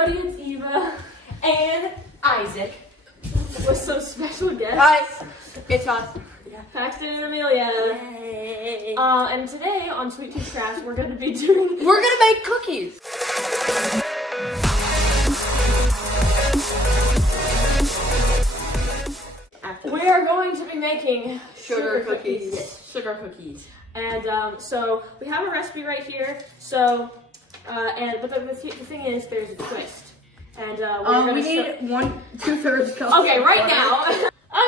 everybody, it's Eva and Isaac with some special guests. Guys, it's us. Paxton and Amelia. Yay. And today on Sweet Tooth Crafts, we're going to be doing... We're gonna make cookies. We are going to be making Sugar cookies. Yes, sugar cookies. And so we have a recipe right here. So, but the thing is, there's a twist. And we need 2/3 cup. Okay, right now.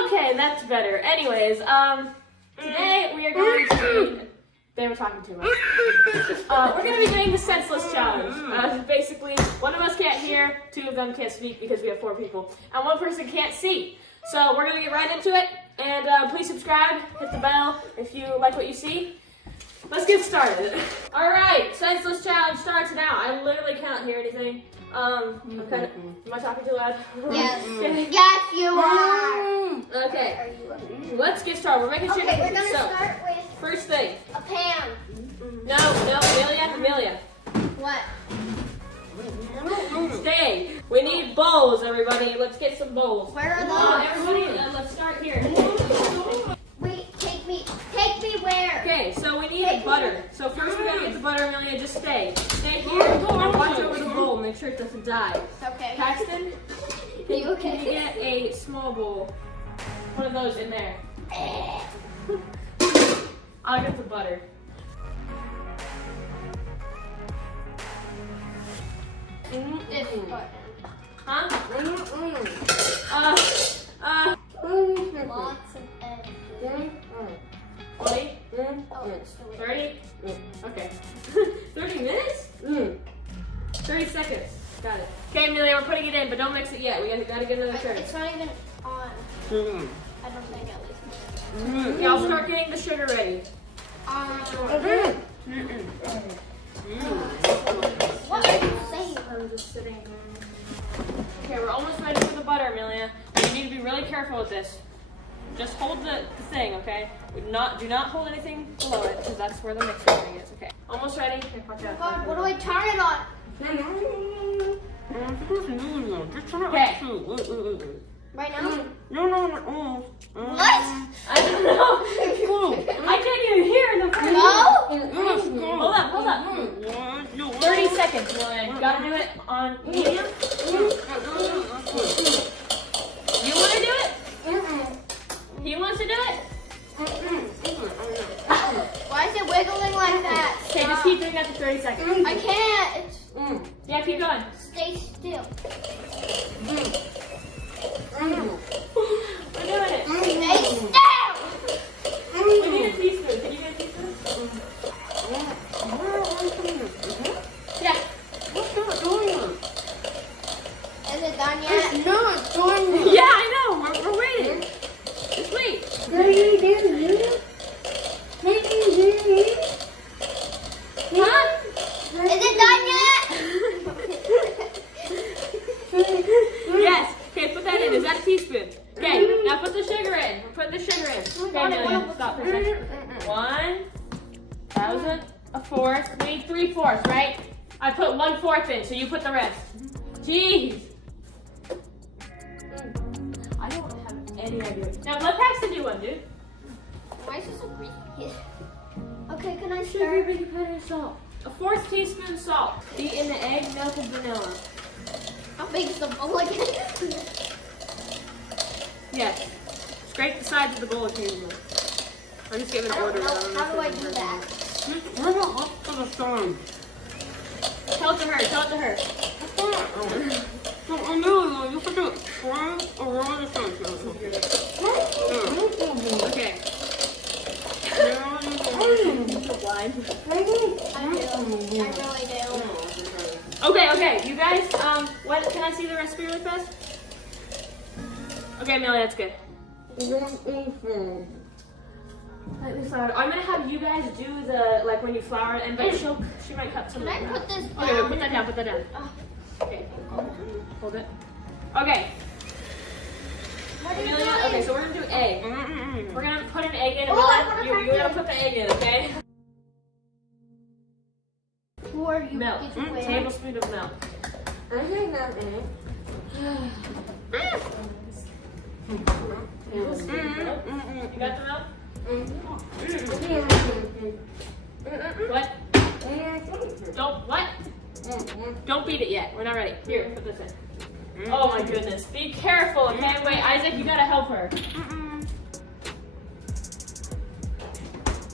Okay, that's better. Anyways, today we are going to be... They were talking too much. We're going to be doing the Senseless challenge. Basically, one of us can't hear, two of them can't speak because we have 4 people, and one person can't see. So we're going to get right into it, and please subscribe, hit the bell if you like what you see. Let's get started. All right, Senseless challenge starts now. I literally cannot hear anything. I'm kind of, am I talking too loud? Yes. Okay. Yes, you are. Okay. Let's get started. We're making sugar Okay, we're cookies. gonna So, start with first thing. a pan. No, Amelia. What? Stay. We need bowls, everybody. Let's get some bowls. Where are those? Everybody, let's start here. Wait, take me where? Okay, so we need butter. So first we're gonna get the butter, Amelia. Just stay. Stay here. And watch over the bowl. Make sure it doesn't die. Okay. Paxton, Are you can you okay? get a small bowl? One of those in there. I'll get the butter. This button. Huh? Lots of eggs. 20? Oh, it's 30? Okay. 30 minutes? 30 seconds. Got it. Okay, Amelia, we're putting it in, but don't mix it yet. We gotta get another turn. It's not even on. I don't think at least. Okay, I'll start getting the sugar ready. What are you saying? I'm just sitting. Okay, we're almost ready for the butter, Amelia. You need to be really careful with this. Just hold the thing, okay? Do not hold anything below it, because that's where the mixer thing is. Okay. Almost ready? Okay, watch out. God, what do I turn it on? Okay. Right now? No. What? I don't know. I can't even hear the first. No? Hold up. 30 seconds, Amelia. You gotta do it on medium. You wanna do it? He wants to do it? Why is it wiggling like that? Okay, just keep doing that for 30 seconds. I can't. It's, Yeah, keep going. stay still. We're doing it. Stay still! We need a teaspoon. Can you get a teaspoon? Yeah. Is it done yet? Yeah, I know. We're waiting. Just wait. Huh? Is it done yet? Yes. Okay, put that in. Is that a teaspoon? Okay, now put the sugar in. We're putting the sugar in. Okay, Amelia, stop for a second. 1, that was a fourth. We need 3/4, right? I put 1/4 in, so you put the rest. Jeez. I don't have any idea. Now let Paxton do one, dude. Why is this so greasy? Okay, can I Sugar, start? baking powder, salt. A 1/4 teaspoon salt. Beat in the egg, milk, and vanilla. How big is the bowl again? Yes. Scrape the sides of the bowl occasionally. I'm just giving I don't orders. know. I don't know How do I if do it's that? Tell it to her. Tell it to her. Okay. Blind. I really do. Okay. You guys, what? Can I see the recipe really fast? Okay, Amelia, that's good. Lightly floured. I'm gonna have you guys do the when you flour it, and but she might cut some. Can of I it put this out. Okay, down? put that down. Put that down. Okay. Hold it. Okay. What are you Amelia, doing? okay, so we're gonna do egg. We're gonna put an egg in. Oh, I put a You're gonna put the egg in, okay? Who are you? Milk. Did you wear? Tablespoon of milk. You got the milk? What? Don't, what? Don't beat it yet. We're not ready. Here, put this in. Oh my goodness. Be careful, okay? Wait, Isaac, you gotta help her.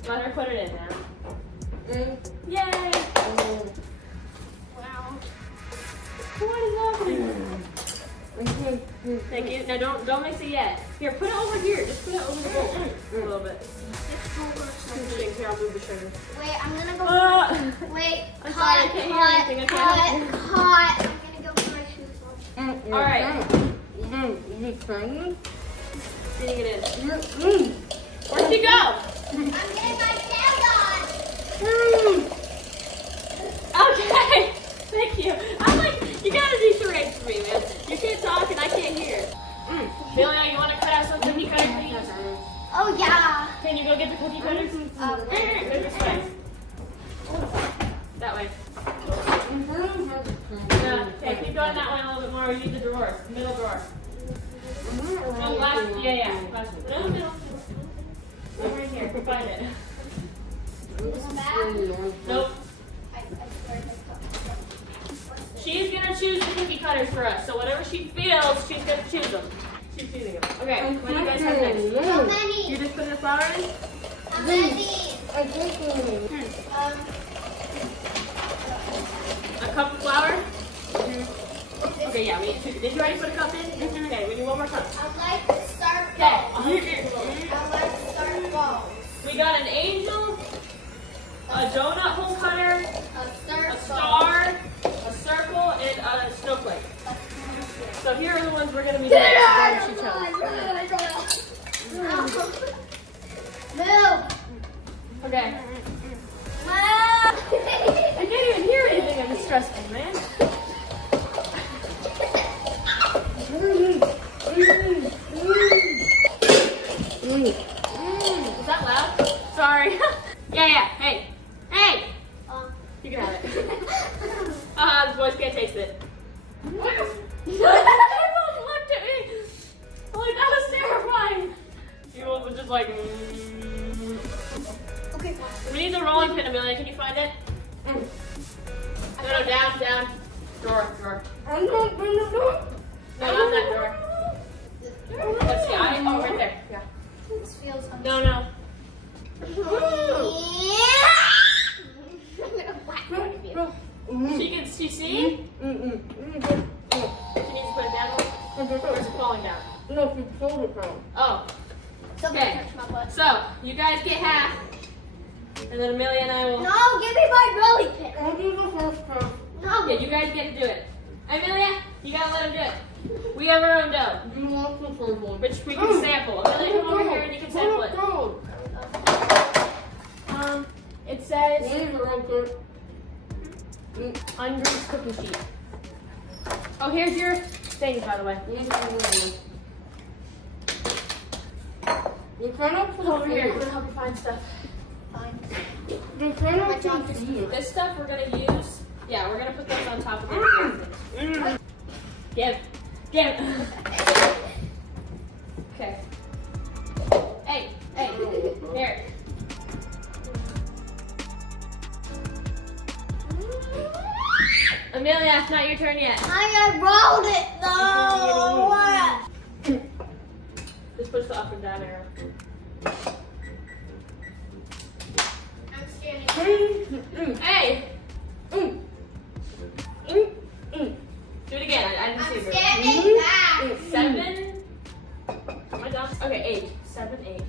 Let her put it in now. Yay! Wow. What is happening? Thank you. Now don't mix it yet. Here, put it over here. Just put it over the bowl. A little bit. Here, I'll move the sugar. Wait, I'm gonna go. Wait, I'm sorry, I can't hear anything. I can't. Cut. I'm gonna go for my shoes on. All right. Getting it in. Where'd you go? I'm getting my nails on. Okay. Thank you. I'm like, you gotta do charades for me, man. You can't talk and I can't hear. Amelia, you want to cut out some cookie cutters, please? Oh yeah. Can you go get the cookie cutters? This way. That way. Okay, keep going that way a little bit more. We need the drawers. Middle drawer. No, last, yeah. Last one. No, middle. Come right here. Find it. Nope. She's gonna choose the cookie cutters for us. So whatever she feels, she's gonna choose them. She's choosing them. Okay, what do you guys have next? How many? You just put the flour in? How many? A cup of flour? Okay, yeah, we need two. Did you already put a cup in? Okay, we need one more cup. I'd like to start Okay. balls. I'd like to start balls. We got an angel, a donut hole cutter, A a star, a circle, and a snowflake. So here are the ones we're gonna be doing. She chose. Move. Okay. Move. I can't even hear anything. I'm stressful, man. Is that loud? Sorry. Yeah. Hey. You can have it. The boys can't taste it. Everyone looked at me. I'm like, that was terrifying. You were just like. Okay. We need the rolling pin, Amelia. Can you find it? No, down. Drawer. No, not that drawer. Let's see. Oh, right there. Yeah. This feels No. She see? She needs to put it down. Or is it falling down? No, she pulled it down. Oh. Somebody Okay. touched my butt. So, you guys get half. And then Amelia and I will. No, give me my rolling pin. I'll do the first part. No. Yeah, you guys get to do it. Amelia, you gotta let him do it. We have our own dough, You want the first one? which we can sample. Amelia, come over here and you can sample it. It says ungreased cookie sheet. Oh, here's your things, by the way. You try not to Over here, I'm gonna help you find stuff. Fine. You try not to see. This stuff we're gonna use. Yeah, we're gonna put those on top of the Give. Okay. Hey, here. Amelia, it's not your turn yet. I rolled it though. What? Just push the up and down arrow. I'm standing. Hey! Do it again. I didn't see I'm it. standing back. 7. Oh my gosh. Okay, 8. 7, 8.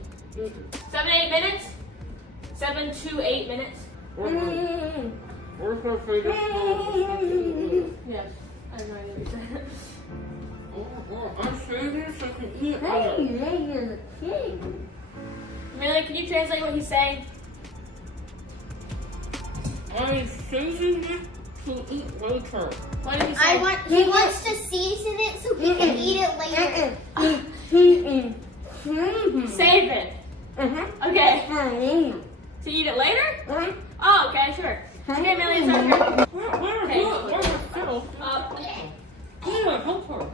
7, 8 minutes? 7 to 8 minutes? Where's my favorite? Yes. I have no idea what you said. I'm saving so I can eat it. Amelia, can you translate what he's saying? I'm saving it to eat later. What did he say? He wants to season it so he can eat it later. Save it. Okay. To eat it later? Oh, okay, sure. Okay, Amelia, it's our turn. Okay. help her.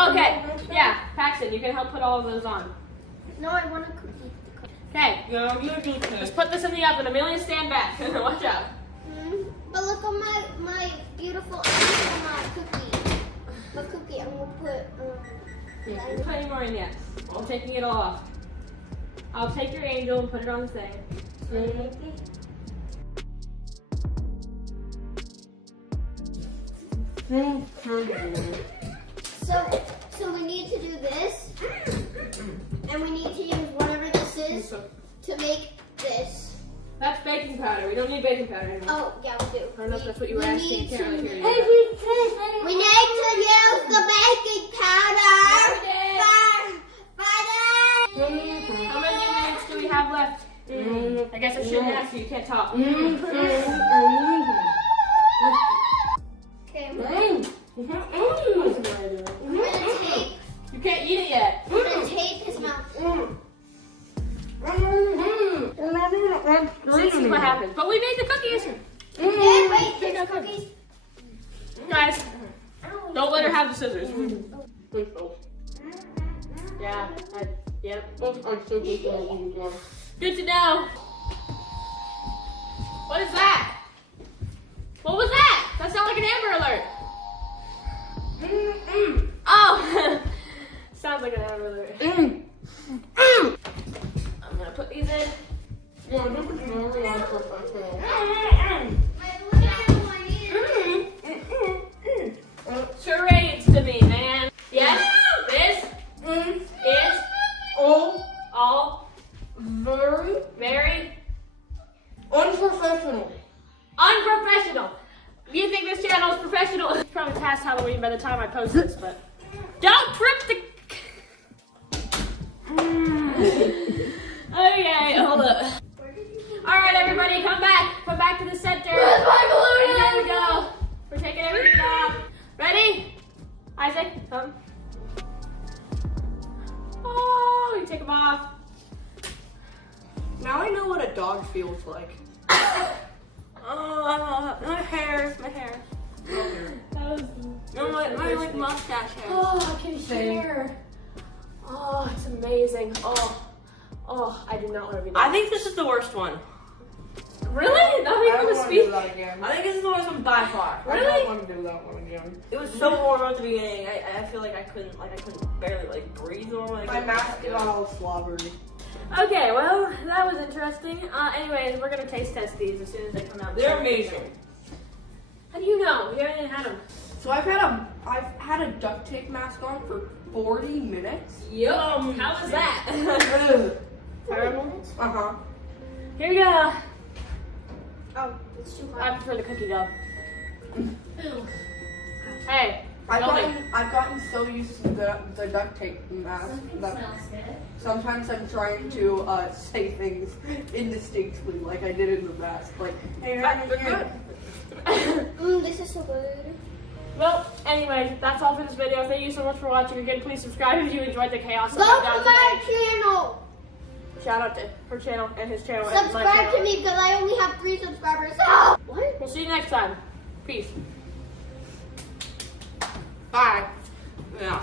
Okay, yeah, Paxton, you can help put all of those on. No, I want a cookie. Okay, Yeah, I'm gonna do let's this. put this in the oven. Amelia, stand back. Watch out. But look at my beautiful cookie. My cookie, I'm gonna put. Don't put any more in yet. I'm taking it all off. I'll take your angel and put it on the thing. So we need to do this, and we need to use whatever this is to make this. That's baking powder. We don't need baking powder anymore. Oh, yeah, we do. I don't know if that's what you were asking. Can't really hear you. We need to use the baking powder. How many minutes do we have left? I guess I shouldn't ask you. You can't talk. Okay, What's Amelia doing? I'm gonna tape. You can't eat it yet. I'm gonna tape his mouth. Let's see what happens. But we made the cookies. Wait, there's cookies. Guys, don't let her have the scissors. Yeah. Yep. Good to know. What is that? What was that? That sounded like an Amber Alert. Oh! Sounds like an Amber Alert. I'm gonna put these in. Yeah, this is very unprofessional. Charades to me, man. Yes, this is all very Unprofessional. unprofessional. You think this channel is professional? It's probably past Halloween by the time I post this, but don't trip the. Okay, hold up. All right, everybody, come back. Come back to the center. Where's my balloon? And there we go. We're taking everything off. Ready? Isaac, come. Oh, you take them off. Now I know what a dog feels like. Oh, my hair. That was. No, my like mustache hair. Oh, I can hear. Oh, it's amazing. Oh, I do not want to be there. I think this is the worst one. Really? Not even the speed. that again. I think this is the worst one by far. Really? I don't want to do that one again. It was so warm at the beginning. I feel like I couldn't barely breathe or like. My mask got all slobbery. Okay, well, that was interesting. Anyways, we're gonna taste test these as soon as they come out. They're amazing. How do you know? You haven't even had them. So I've had a duct tape mask on for 40 minutes. Yum. How was that? Terrible. Here we go. Oh, it's too I hot. prefer the cookie dough. Hey, I've gotten so used to the duct tape mask that sometimes I'm trying to say things indistinctly like I did in the mask. Like, hey, This is so good. well, anyways, that's all for this video. Thank you so much for watching. Again, please subscribe if you enjoyed the chaos. Go to my channel. Shout out to her channel and his channel. And my Subscribe channel. to me because I only have 3 subscribers. What? We'll see you next time. Peace. bye. Yeah.